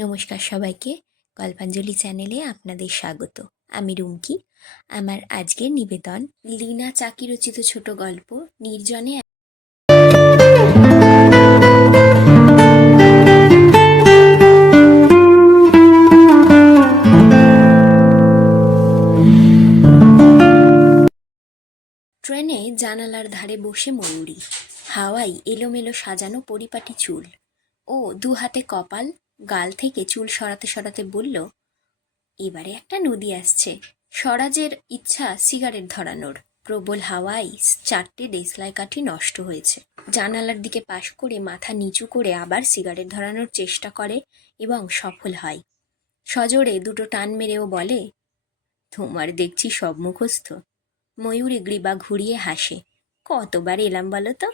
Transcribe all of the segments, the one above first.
নমস্কার সবাইকে। গল্পাঞ্জলি চ্যানেলে আপনাদের স্বাগত। আমি রুমকি। আমার আজকের নিবেদন, লীনা চাকি রচিত ছোট গল্প, নির্জনে ট্রেনে জানালার ধারে বসে ময়ূরী। হাওয়াই এলোমেলো সাজানো পরিপাটি চুল। ও দু হাতে কপাল গাল থেকে চুল সরাতে সরাতে বলল, এবারে একটা নদী আসছে। স্বরাজের ইচ্ছা সিগারেট ধরানোর। প্রবল হাওয়ায় চারটে দেশলাই কাঠি নষ্ট হয়েছে। জানালার দিকে পাশ করে মাথা নিচু করে আবার সিগারেট ধরানোর চেষ্টা করে এবং সফল হয়। সজোরে দুটো টান মেরেও বলে, তোমার দেখছি সব মুখস্থ। ময়ূরী গ্রীবা ঘুরিয়ে হাসে, কতবার এলাম বলো তো?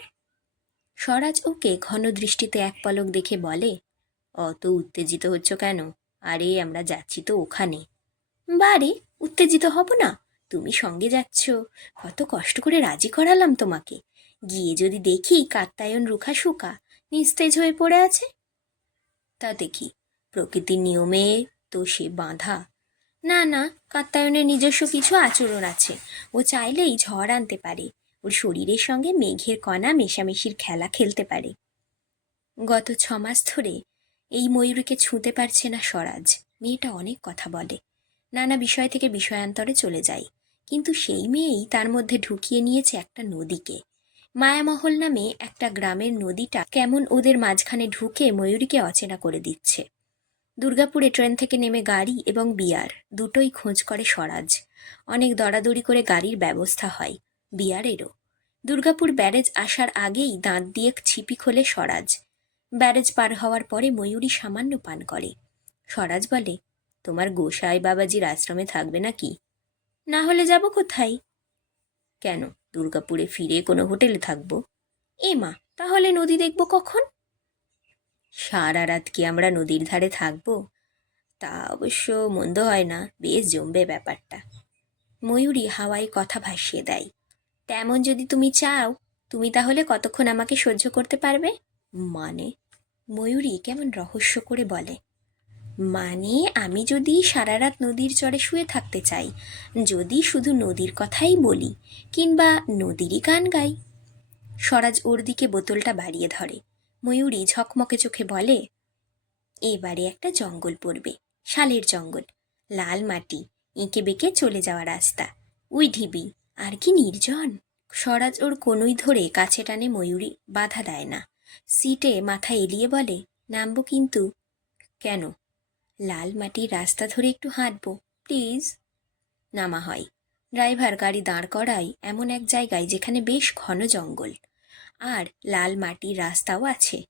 স্বরাজ ওকে ঘন দৃষ্টিতে এক পলক দেখে বলে অত উত্তেজিত হচ্ছ কেন? আরে, আমরা যাচ্ছি তো ওখানে। বারে, উত্তেজিত হব না? তুমি সঙ্গে যাচ্ছ। কত কষ্ট করে রাজি করালাম তোমাকে। গিয়ে যদি দেখি কাত্তায়ন রুখা শুকা, নিস্তেজ হয়ে পড়ে আছে। তা দেখি, প্রকৃতির নিয়মে তো সে বাঁধা। না না কাত্তায়নের নিজস্ব কিছু আচরণ আছে। ও চাইলেই ঝড় আনতে পারে। ওর শরীরের সঙ্গে মেঘের কণা মেশামেশির খেলা খেলতে পারে। গত ছমাস ধরে এই ময়ূরীকে ছুঁতে পারছে না স্বরাজ। মেয়েটা অনেক কথা বলে। নানা বিষয় থেকে বিষয়ান্তরে চলে যায়। কিন্তু সেই মেয়েই তার মধ্যে ঢুকিয়ে নিয়েছে একটা নদীকে। মায়ামহল নামে একটা গ্রামের নদীটা কেমন ওদের মাঝখানে ঢুকে ময়ূরীকে অচেনা করে দিচ্ছে। দুর্গাপুরে ট্রেন থেকে নেমে গাড়ি এবং বিয়ার, দুটোই খোঁজ করে স্বরাজ। অনেক দরাদরি করে গাড়ির ব্যবস্থা হয়, বিয়ারেরও। দুর্গাপুর ব্যারেজ আসার আগেই দাঁত দিয়ে ছিপি খোলে স্বরাজ। ব্যারেজ পার হওয়ার পরে ময়ূরী সামান্য পান করে। স্বরাজ বলে, তোমার গোসাই বাবাজির আশ্রমে থাকবে নাকি? না হলে যাব কোথায়? কেন? দুর্গাপুরে ফিরে কোনো হোটেলে থাকব? এ মা, তাহলে নদী দেখব কখন? সারা রাত কি আমরা নদীর ধারে থাকব? তা অবশ্য মন্দ হয় না, বেশ জমবে ব্যাপারটা। ময়ূরী হাওয়ায় কথা ভাসিয়ে দেয়, তেমন যদি তুমি চাও, তুমি তাহলে কতক্ষণ আমাকে সহ্য করতে পারবে? মানে? ময়ূরী কেমন রহস্য করে বলে। মানে আমি যদি সারা রাত নদীর চরে শুয়ে থাকতে চাই, যদি শুধু নদীর কথাই বলি, কিংবা নদীরই গান গাই। স্বরাজ ওর দিকে বোতলটা বাড়িয়ে ধরে। ময়ূরী ঝকমকে চোখে বলে, এবারে একটা জঙ্গল পড়বে, শালের জঙ্গল। লাল মাটি, এঁকে বেঁকে চলে যাওয়া রাস্তা। উই ঢিবি, আর কি নির্জন? স্বরাজ ওর কোনোই ধরে কাছে টানে ময়ূরী, বাধা দেয় না। সিটে মাথা এলিয়ে বলে, নামবো কিন্তু। কেন? লাল মাটির রাস্তা ধরে একটু হাঁটবো, প্লিজ। নামা হয়। ড্রাইভার গাড়ি দাঁড় করায় এমন এক জায়গায় যেখানে বেশ ঘন জঙ্গল। আর লাল মাটির রাস্তাও আছে।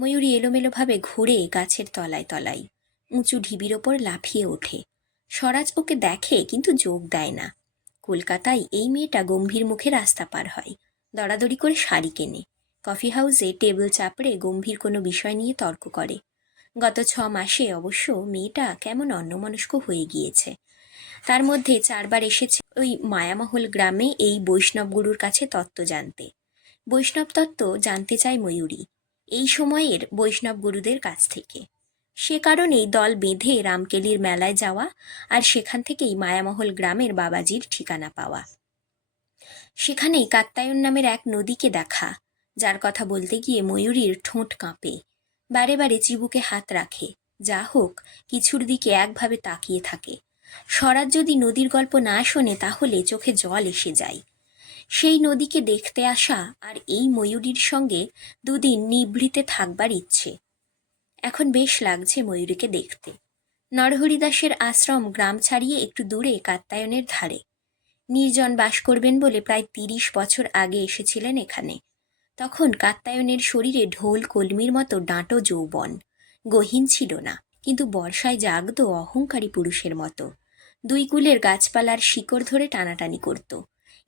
ময়ূরী এলোমেলোভাবে ঘুরে গাছের তলায় তলায়, উঁচু ঢিবির ওপর লাফিয়ে ওঠে। স্বরাজ ওকে দেখে কিন্তু যোগ দেয় না। কলকাতায় এই মেয়েটা গম্ভীর মুখে রাস্তা পার হয়। দরাদরি করে শাড়ি কেনে। কফি হাউসে টেবিল চাপড়ে গম্ভীর কোনো বিষয় নিয়ে তর্ক করে। গত ছ মাসে অবশ্য মেয়েটা কেমন অন্যমনস্ক হয়ে গিয়েছে। তার মধ্যে চারবার এসেছে ওই মায়ামহল গ্রামে এই বৈষ্ণব গুরুর কাছে তত্ত্ব জানতে। বৈষ্ণব তত্ত্ব জানতে চায় ময়ূরী, এই সময়ের বৈষ্ণব গুরুদের কাছ থেকে। সে কারণেই দল বেঁধে রামকেলির মেলায় যাওয়া আর সেখান থেকেই মায়ামহল গ্রামের বাবাজির ঠিকানা পাওয়া। সেখানেই কাত্তায়ন নামের এক নদীকে দেখা। যার কথা বলতে গিয়ে ময়ূরীর ঠোঁট কাঁপে। বারে বারে চিবুকে হাত রাখে। যা হোক, কিছুর দিকে একভাবে তাকিয়ে থাকে। স্বরাজ যদি নদীর গল্প না শোনে, তাহলে চোখে জল এসে যায়। সেই নদীকে দেখতে আসা আর এই ময়ূরীর সঙ্গে দুদিন নিভৃতে থাকবার ইচ্ছে। এখন বেশ লাগছে ময়ূরীকে দেখতে। নরহরিদাসের আশ্রম গ্রাম ছাড়িয়ে একটু দূরে কাত্তায়নের ধারে। নির্জন বাস করবেন বলে প্রায় তিরিশ বছর আগে এসেছিলেন এখানে। তখন কাত্তায়নের শরীরে ঢোল, কলমির মতো ডাঁটো যৌবন। গহীন ছিল না, কিন্তু বর্ষায় জাগত অহংকারী পুরুষের মতো। দুই কুলের গাছপালার শিকড় ধরে টানাটানি করত।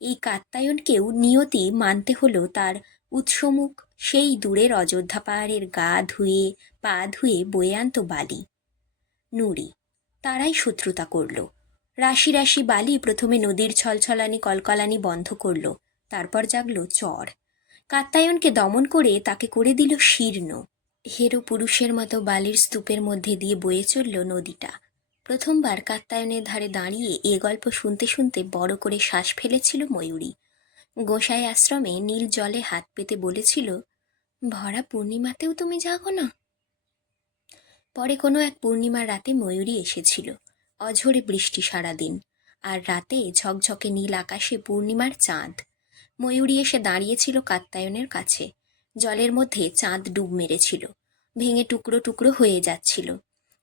এই কাত্তায়নকেও নিয়তি মানতে হলো তার উৎসমুখ, সেই দূরের অযোধ্যা পাহাড়ের গা ধুয়ে, পা ধুয়ে বয়ে আনত বালি। নুড়ি, তারাই শত্রুতা করল। রাশি রাশি বালি প্রথমে নদীর ছলছলানি, কলকলানি বন্ধ করল, তারপর জাগল চর। কাত্তায়নকে দমন করে তাকে করে দিল শীর্ণ। হেরো পুরুষের মতো বালির স্তূপের মধ্যে দিয়ে বয়ে চলল নদীটা। প্রথমবার কাত্তায়নের ধারে দাঁড়িয়ে এ গল্প শুনতে শুনতে বড় করে শ্বাস ফেলেছিল ময়ূরী। গোসাই আশ্রমে নীল জলে হাত পেতে বলেছিল, ভরা পূর্ণিমাতেও তুমি জাগো না? পরে কোনো এক পূর্ণিমার রাতে ময়ূরী এসেছিল। অঝোরে বৃষ্টি সারাদিন, আর রাতে ঝকঝকে নীল আকাশে পূর্ণিমার চাঁদ। ময়ূরী এসে দাঁড়িয়েছিল কাত্তায়নের কাছে। জলের মধ্যে চাঁদ ডুব মেরেছিল। ভেঙে টুকরো টুকরো হয়ে যাচ্ছিল।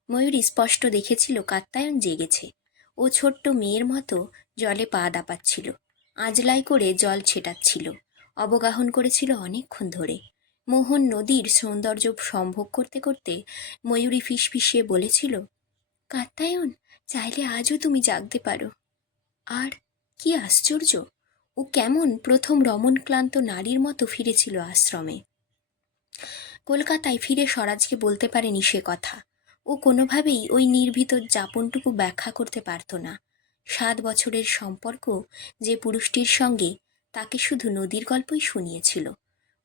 ময়ূরী স্পষ্ট দেখেছিল কাত্তায়ন জেগেছে। ও ছোট্ট মেয়ের মতো জলে পা দাপাচ্ছিল। আজলাই করে জল ছেটাচ্ছিল। অবগাহন করেছিল অনেকক্ষণ ধরে। মোহন নদীর সৌন্দর্য সম্ভোগ করতে করতে ময়ূরী ফিসফিসিয়ে বলেছিল কাত্তায়ন চাইলে আজও তুমি জাগতে পারো। আর কি আশ্চর্য! ও কেমন প্রথম রমণ ক্লান্ত নারীর মতো ফিরেছিল আশ্রমে। কলকাতায় ফিরে স্বরাজকে বলতে পারেনি সে কথা। ও কোনোভাবেই ওই নির্ভীত যাপনটুকু ব্যাখ্যা করতে পারত না। সাত বছরের সম্পর্ক যে পুরুষটির সঙ্গে, তাকে শুধু নদীর গল্পই শুনিয়েছিল।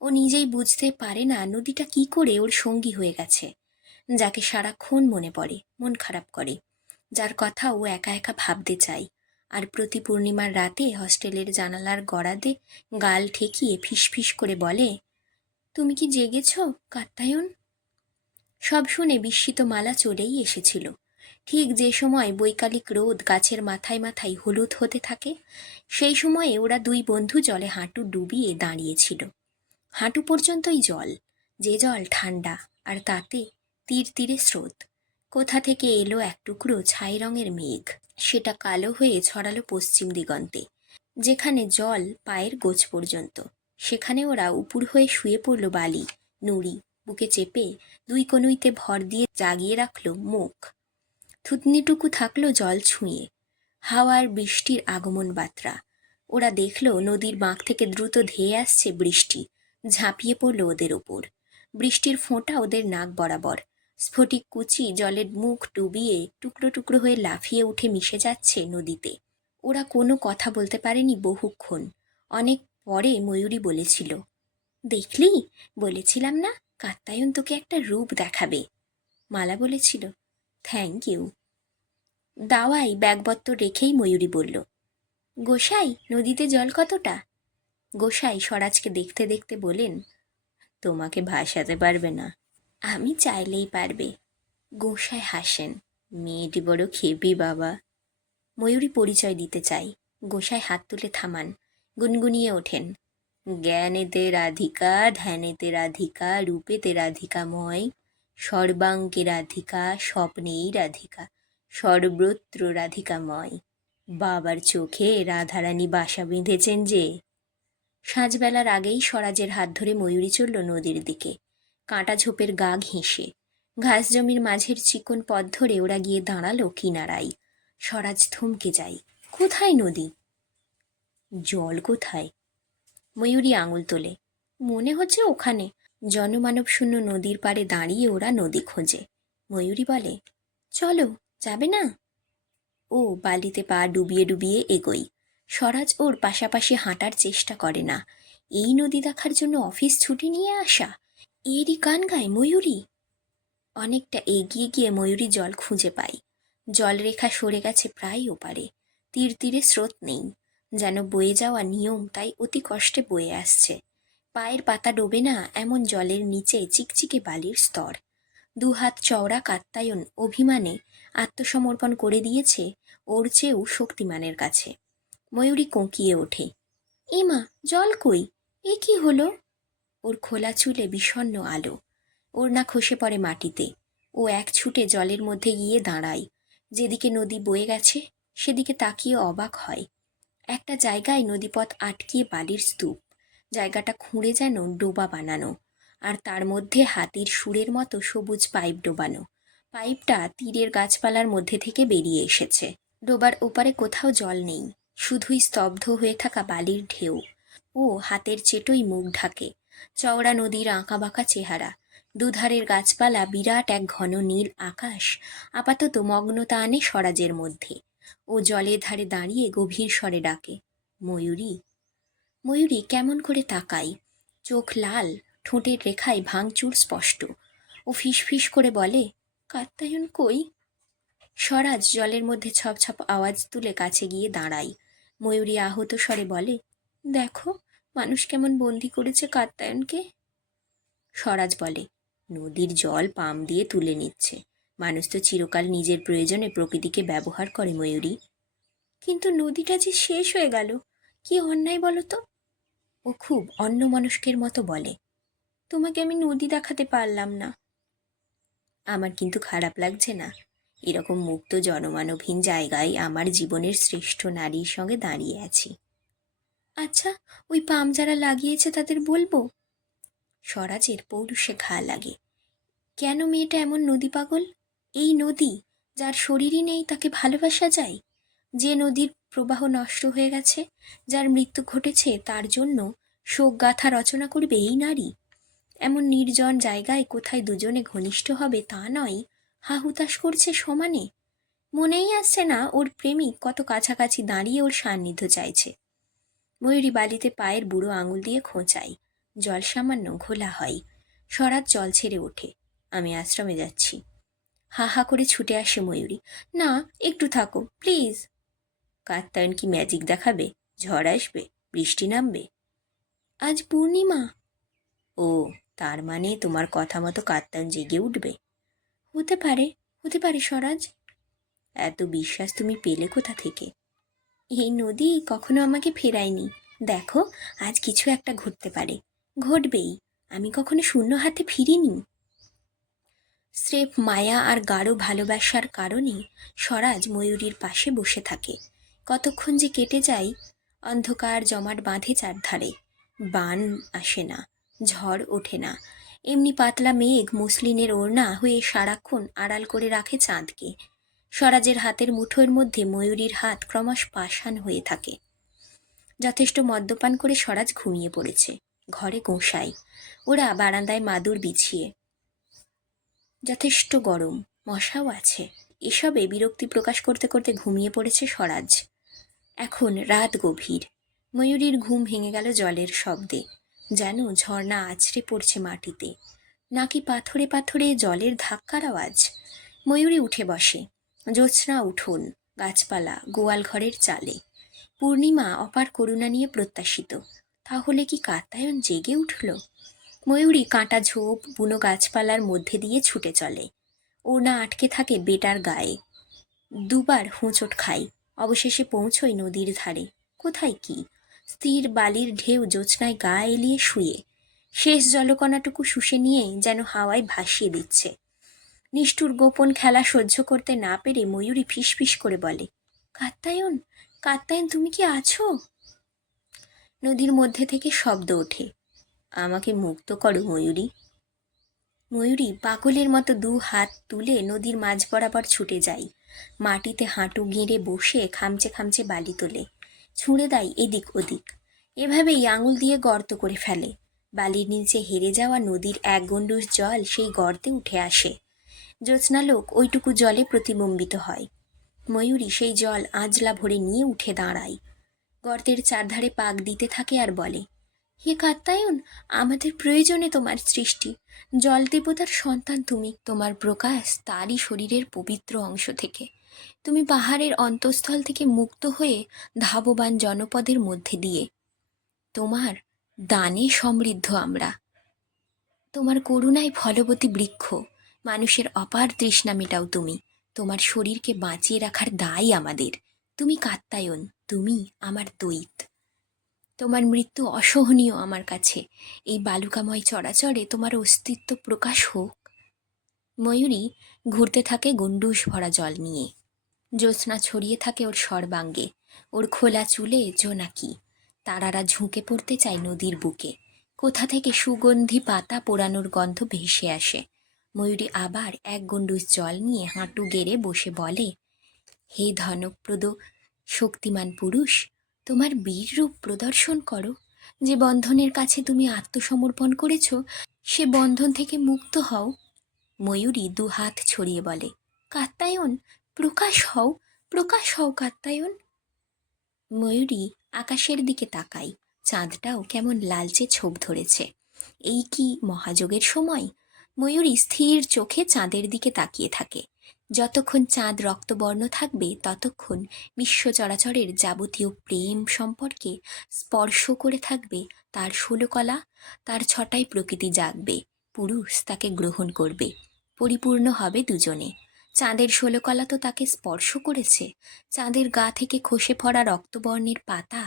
ও নিজেই বুঝতে পারে না নদীটা কি করে ওর সঙ্গী হয়ে গেছে। যাকে সারাক্ষণ মনে পড়ে, মন খারাপ করে, যার কথা ও একা একা ভাবতে চায়। আর প্রতি পূর্ণিমার রাতে হস্টেলের জানালার গড়াতে গাল ঠেকিয়ে ফিসফিস করে বলে, তুমি কি জেগেছ, কাত্তায়ন? সব শুনে বিস্মিত মালা চলেই এসেছিল। ঠিক যে সময় বৈকালিক রোদ গাছের মাথায় মাথায় হলুদ হতে থাকে, সেই সময়ে ওরা দুই বন্ধু জলে হাঁটু ডুবিয়ে দাঁড়িয়েছিল। হাঁটু পর্যন্তই জল, যে জল ঠান্ডা আর তাতে তীর তীরে স্রোত। কোথা থেকে এলো এক টুকরো ছাই রঙের মেঘ? সেটা কালো হয়ে ছড়ালো পশ্চিম দিগন্তে, যেখানে জল পায়ের গোছ পর্যন্ত। সেখানে ওরা উপুর হয়ে শুয়ে পড়ল বালি, নুড়ি, বুকে চেপে দুই কনুইতে ভর দিয়ে জাগিয়ে রাখল মুখ। থুতনিটুকু থাকল জল ছুঁয়ে, হাওয়ার বৃষ্টির আগমন বাত্রা। ওরা দেখল নদীর বাঁক থেকে দ্রুত ধেয়ে আসছে বৃষ্টি, ঝাঁপিয়ে পড়ল ওদের ওপর। বৃষ্টির ফোঁটা ওদের নাক বরাবর। স্ফটিক কুচি জলের মুখ ডুবিয়ে টুকরো টুকরো হয়ে লাফিয়ে উঠে মিশে যাচ্ছে নদীতে। ওরা কোনো কথা বলতে পারেনি বহুক্ষণ। অনেক পরে ময়ূরী বলেছিল, দেখলি? বলেছিলাম না, কাত্তায়ন তোকে একটা রূপ দেখাবে। মালা বলেছিল থ্যাংক ইউ। দাওয়াই ব্যাগবত্ত রেখেই ময়ূরী বলল, গোসাই, নদীতে জল কতটা? গোসাই স্বরাজকে দেখতে দেখতে বলেন, তোমাকে ভাসাতে পারবে না। আমি চাইলেই পারবে। গোসাই হাসেন, মেয়েটি বড় খেপি বাবা। ময়ূরী পরিচয় দিতে চাই। গোসাই হাত তুলে থামান, গুনগুনিয়ে ওঠেন। জ্ঞানেতে রাধিকা, ধ্যানেতে রাধিকা, রূপেতে রাধিকাময় সর্বাঙ্কে রাধিকা, স্বপ্নেই রাধিকা। সর্বত্র রাধিকাময় বাবার চোখে রাধারানী বাসা বেঁধেছেন যে। সাঁঝবেলার আগেই স্বরাজের হাত ধরে ময়ূরী চলল নদীর দিকে। কাঁটা ঝোপের গা ঘেঁষে। ঘাস জমির মাঝের চিকন পথ ধরে ওরা গিয়ে দাঁড়াল কিনারায়। স্বরাজ থমকে যায়। কোথায় নদী? জল কোথায়? ময়ূরী আঙুল তোলে। মনে হচ্ছে ওখানে। জনমানব শূন্য নদীর পাড়ে দাঁড়িয়ে ওরা নদী খোঁজে। ময়ূরী বলে, চলো, যাবে না? ও বালিতে পা ডুবিয়ে ডুবিয়ে এগোই স্বরাজ ওর পাশাপাশি হাঁটার চেষ্টা করে না। এই নদী দেখার জন্য অফিস ছুটি নিয়ে আসা? এরই গান গায় ময়ূরী। অনেকটা এগিয়ে গিয়ে ময়ূরী জল খুঁজে পাই জলরেখা সরে গেছে প্রায় ওপারে। তীর তীরে স্রোত নেই। যেন বয়ে যাওয়া নিয়ম তাই অতি কষ্টে বয়ে আসছে। পায়ের পাতা ডোবে না এমন জলের নিচে চিকচিকে বালির স্তর। দুহাত চওড়া কাত্তায়ন অভিমানে আত্মসমর্পণ করে দিয়েছে ওর চেয়েও শক্তিমানের কাছে। ময়ূরী কোঁকিয়ে ওঠে। এমা জল কই? এ কি হলো? ওর খোলা চুলে বিষণ্ণ আলো। ওর না খসে পড়ে মাটিতে। ও এক ছুটে জলের মধ্যে গিয়ে দাঁড়ায়। যেদিকে নদী বয়ে গেছে, সেদিকে তাকিয়ে অবাক হয়। একটা জায়গায় নদীপথ আটকিয়ে বালির স্তূপ। জায়গাটা খুঁড়ে যেন ডোবা বানানো। আর তার মধ্যে হাতির সুরের মতো সবুজ পাইপ ডোবানো। পাইপটা তীরের গাছপালার মধ্যে থেকে বেরিয়ে এসেছে। ডোবার ওপারে কোথাও জল নেই। শুধুই স্তব্ধ হয়ে থাকা বালির ঢেউ। ও হাতের চেটোই মুখ ঢাকে। চওড়া নদীর আঁকাবাঁকা চেহারা। দুধারের গাছপালা, বিরাট এক ঘন নীল আকাশ, আপাতত মগ্নতা আনে স্বরাজের মধ্যে ও জলের ধারে দাঁড়িয়ে গভীর স্বরে ডাকে, ময়ূরী ময়ূরী, কেমন করে তাকাই? চোখ লাল, ঠোঁটের রেখায় ভাঙচুর স্পষ্ট ও ফিস ফিস করে বলে কাত্তায়ন কই? স্বরাজ জলের মধ্যে ছপ ছপ আওয়াজ তুলে কাছে গিয়ে দাঁড়ায়। ময়ূরী আহত স্বরে বলে, দেখো মানুষ কেমন বন্দি করেছে কাত্তায়নকে স্বরাজ বলে, নদীর জল পাম দিয়ে তুলে নিচ্ছে। মানুষ তো চিরকাল নিজের প্রয়োজনে প্রকৃতিকে ব্যবহার করে, ময়ূরী। কিন্তু নদীটা যে শেষ হয়ে গেল, কি অন্যায় বলো তো? ও খুব অন্যমনস্কের মতো বলে, তোমাকে আমি নদী দেখাতে পারলাম না। আমার কিন্তু খারাপ লাগছে না। এরকম মুক্ত জনমানবহীন জায়গায় আমার জীবনের শ্রেষ্ঠ নারীর সঙ্গে দাঁড়িয়ে আছি। আচ্ছা ওই পাম যারা লাগিয়েছে তাদের বলব? স্বরাজের পৌরুষে ঘা লাগে। কেন মেয়েটা এমন নদী পাগল? এই নদী, যার শরীরই নেই তাকে ভালোবাসা যায়? যে নদীর প্রবাহ নষ্ট হয়ে গেছে, যার মৃত্যু ঘটেছে তার জন্য শোক গাথা রচনা করবে এই নারী। এমন নির্জন জায়গায় কোথায় দুজনে ঘনিষ্ঠ হবে তা নয়, হা হুতাশ করছে সমানে। মনেই আসছে না ওর প্রেমিক কত কাছাকাছি দাঁড়িয়ে ওর সান্নিধ্য চাইছে। ময়ূরী বালিতে পায়ের বুড়ো আঙুল দিয়ে খোঁচাই। জল সামান্য ঘোলা হয়। সরাত জল ছেড়ে ওঠে। আমি আশ্রমে যাচ্ছি। হা হা করে ছুটে আসে ময়ূরী। না, একটু থাকো, প্লিজ। কাত্তায়ন কি ম্যাজিক দেখাবে? ঝড় আসবে? বৃষ্টি নামবে? আজ পূর্ণিমা। ও, তার মানে তোমার কথা মতো কাত্তায়ন জেগে উঠবে? হতে পারে হতে পারে স্বরাজ এত বিশ্বাস তুমি পেলে কোথা থেকে? এই নদী কখনো আমাকে ফেরায়নি। দেখো, আজ কিছু একটা ঘটতে পারে। ঘটবেই। আমি কখনো শূন্য হাতে ফিরিনি। স্রেফ মায়া আর গাঢ় ভালোবাসার কারণে স্বরাজ ময়ূরীর পাশে বসে থাকে। কতক্ষণ যে কেটে যায়, অন্ধকার জমাট বাঁধে চারধারে। বান আসে না, ঝড় ওঠে না। এমনি পাতলা মেঘ মুসলিনের ওড়না হয়ে সারাক্ষণ আড়াল করে রাখে চাঁদকে। স্বরাজের হাতের মুঠোর মধ্যে ময়ূরীর হাত ক্রমশ পাষাণ হয়ে থাকে। যথেষ্ট মদ্যপান করে স্বরাজ ঘুমিয়ে পড়েছে। ঘরে গোঁসাই। ওরা বারান্দায় মাদুর বিছিয়ে। যথেষ্ট গরম। মশাও আছে। এসবে বিরক্তি প্রকাশ করতে করতে ঘুমিয়ে পড়েছে স্বরাজ। এখন রাত গভীর। ময়ূরীর ঘুম ভেঙে গেল জলের শব্দে। যেন ঝর্ণা আছড়ে পড়ছে মাটিতে। নাকি পাথরে পাথরে জলের ধাক্কার আওয়াজ? ময়ূরী উঠে বসে। জ্যোৎস্না উঠোন, গাছপালা, গোয়াল ঘরের চালে। পূর্ণিমা অপার করুণা নিয়ে প্রত্যাশিত। তাহলে কি কাতায়ন জেগে উঠল? ময়ূরী কাঁটা ঝোপ বুনো গাছপালার মধ্যে দিয়ে ছুটে চলে। ওড়না আটকে থাকে বেটার গায়ে। দুবার হোঁচট খাই। অবশেষে পৌঁছই নদীর ধারে। কোথায় কি? স্থির বালির ঢেউ জোছনায় গা এলিয়ে শুয়ে। শেষ জলকণাটুকু শুষে নিয়ে যেন হাওয়ায় ভাসিয়ে দিচ্ছে। নিষ্ঠুর গোপন খেলা সহ্য করতে না পেরে ময়ূরী ফিসফিস করে বলে কাত্তায়ন কাত্তায়ন তুমি কি আছো? নদীর মধ্যে থেকে শব্দ ওঠে, আমাকে মুক্ত করো ময়ূরী। ময়ূরী পাগলের মতো দু হাত তুলে নদীর মাঝ বরাবর ছুটে যায়, মাটিতে হাঁটু গেঁড়ে বসে খামচে খামচে বালি তোলে, ছুঁড়ে দেয় এদিক ওদিক, এভাবেই আঙুল দিয়ে গর্ত করে ফেলে, বালির নিচে হেরে যাওয়া নদীর এক গণ্ডুস জল সেই গর্তে উঠে আসে। জ্যোৎস্নালোক ওইটুকু জলে প্রতিবিম্বিত হয়। ময়ূরী সেই জল আঁজলা ভরে নিয়ে উঠে দাঁড়ায়। গর্তের চারধারে পাক দিতে থাকে আর বলে, হে কাত্তায়ন আমাদের প্রয়োজনে তোমার সৃষ্টি। জল দেবতার সন্তান তুমি, তোমার প্রকাশ তারই শরীরের পবিত্র অংশ থেকে। তুমি পাহাড়ের অন্তঃস্থল থেকে মুক্ত হয়ে ধাববান জনপদের মধ্যে দিয়ে। তোমার দানে সমৃদ্ধ আমরা। তোমার করুণায় ফলবতী বৃক্ষ। মানুষের অপার তৃষ্ণা মেটাও তুমি। তোমার শরীরকে বাঁচিয়ে রাখার দায় আমাদের। তুমি কাত্তায়ন, তুমি আমার দৈত। তোমার মৃত্যু অসহনীয় আমার কাছে। এই বালুকাময় চরাচরে তোমার অস্তিত্ব প্রকাশ হোক। ময়ূরী ঘুরতে থাকে গন্ডুস ভরা জল নিয়ে। জ্যোৎস্না ছড়িয়ে থাকে ওর সর্বাঙ্গে। ওর খোলা চুলে জোনাকি তারারা ঝুঁকে পড়তে চায় নদীর বুকে। কোথা থেকে সুগন্ধি পাতা পোড়ানোর গন্ধ ভেসে আসে। ময়ূরী আবার এক গন্ডুস জল নিয়ে হাঁটু গেড়ে বসে বলে, হে ধনপ্রদ, শক্তিমান পুরুষ, তোমার বীর রূপ প্রদর্শন করো। যে বন্ধনের কাছে তুমি আত্মসমর্পণ করেছ, সে বন্ধন থেকে মুক্ত হও। ময়ূরী দু হাত ছড়িয়ে বলে কাত্তায়ন প্রকাশ হও প্রকাশ হও কাত্তায়ন ময়ূরী আকাশের দিকে তাকাই চাঁদটাও কেমন লালচে ছোপ ধরেছে। এই কি মহাযোগের সময়? ময়ূরী স্থির চোখে চাঁদের দিকে তাকিয়ে থাকে। যতক্ষণ চাঁদ রক্তবর্ণ থাকবে, ততক্ষণ বিশ্ব চরাচরের যাবতীয় প্রেম সম্পর্কে স্পর্শ করে থাকবে তার ষোলকলা, তার ছটায় প্রকৃতি জাগবে, পুরুষ তাকে গ্রহণ করবে, পরিপূর্ণ হবে দুজনে। চাঁদের ষোলকলা তো তাকে স্পর্শ করেছে। চাঁদের গা থেকে খসে পড়া রক্তবর্ণের পাতা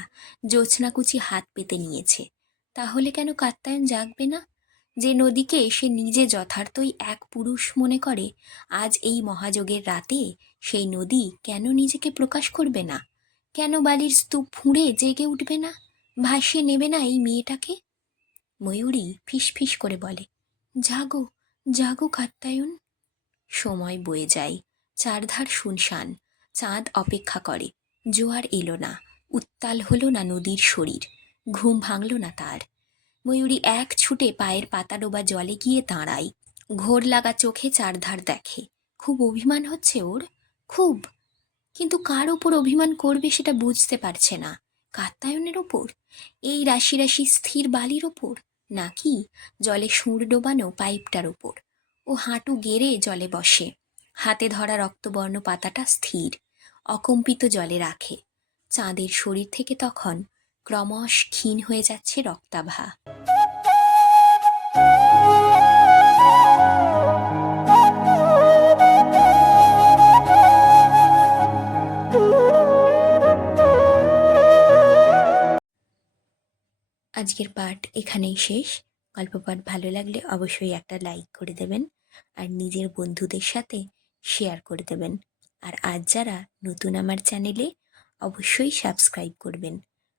জোছনাকুচি হাত পেতে নিয়েছে। তাহলে কেন কাত্তায়ন জাগবে না? যে নদীকে সে নিজে যথার্থই এক পুরুষ মনে করে, আজ এই মহাযোগের রাতে সেই নদী কেন নিজেকে প্রকাশ করবে না? কেন বালির স্তূপ ফুঁড়ে জেগে উঠবে না? ভাসিয়ে নেবে না এই মেয়েটাকে? ময়ূরী ফিস ফিস করে বলে, জাগো জাগো কাত্তায়ন। সময় বয়ে যায়, চারধার শুনশান, চাঁদ অপেক্ষা করে, জোয়ার এলো না, উত্তাল হলো না নদীর শরীর, ঘুম ভাঙল না তার। ময়ূরী এক ছুটে পায়ের পাতা ডোবা জলে গিয়ে দাঁড়ায়। ঘোর লাগা চোখে চারধার দেখে। খুব অভিমান হচ্ছে ওর? খুব। কিন্তু কার ওপর অভিমান করবে সেটা বুঝতে পারছে না। কাত্তায়নের ওপর? এই রাশি রাশি স্থির বালির ওপর? নাকি জলে সুর ডোবানো পাইপটার ওপর? ও হাঁটু গেড়ে জলে বসে। হাতে ধরা রক্তবর্ণ পাতাটা স্থির। অকম্পিত জলে রাখে। চাঁদের শরীর থেকে তখন ক্রমশ ক্ষীণ হয়ে যাচ্ছে রক্তাভা। আজকের পাঠ এখানেই শেষ। গল্প পাঠ ভালো লাগলে অবশ্যই একটা লাইক করে দেবেন আর নিজের বন্ধুদের সাথে শেয়ার করে দেবেন। আর আজ যারা নতুন আমার চ্যানেলে, অবশ্যই সাবস্ক্রাইব করবেন।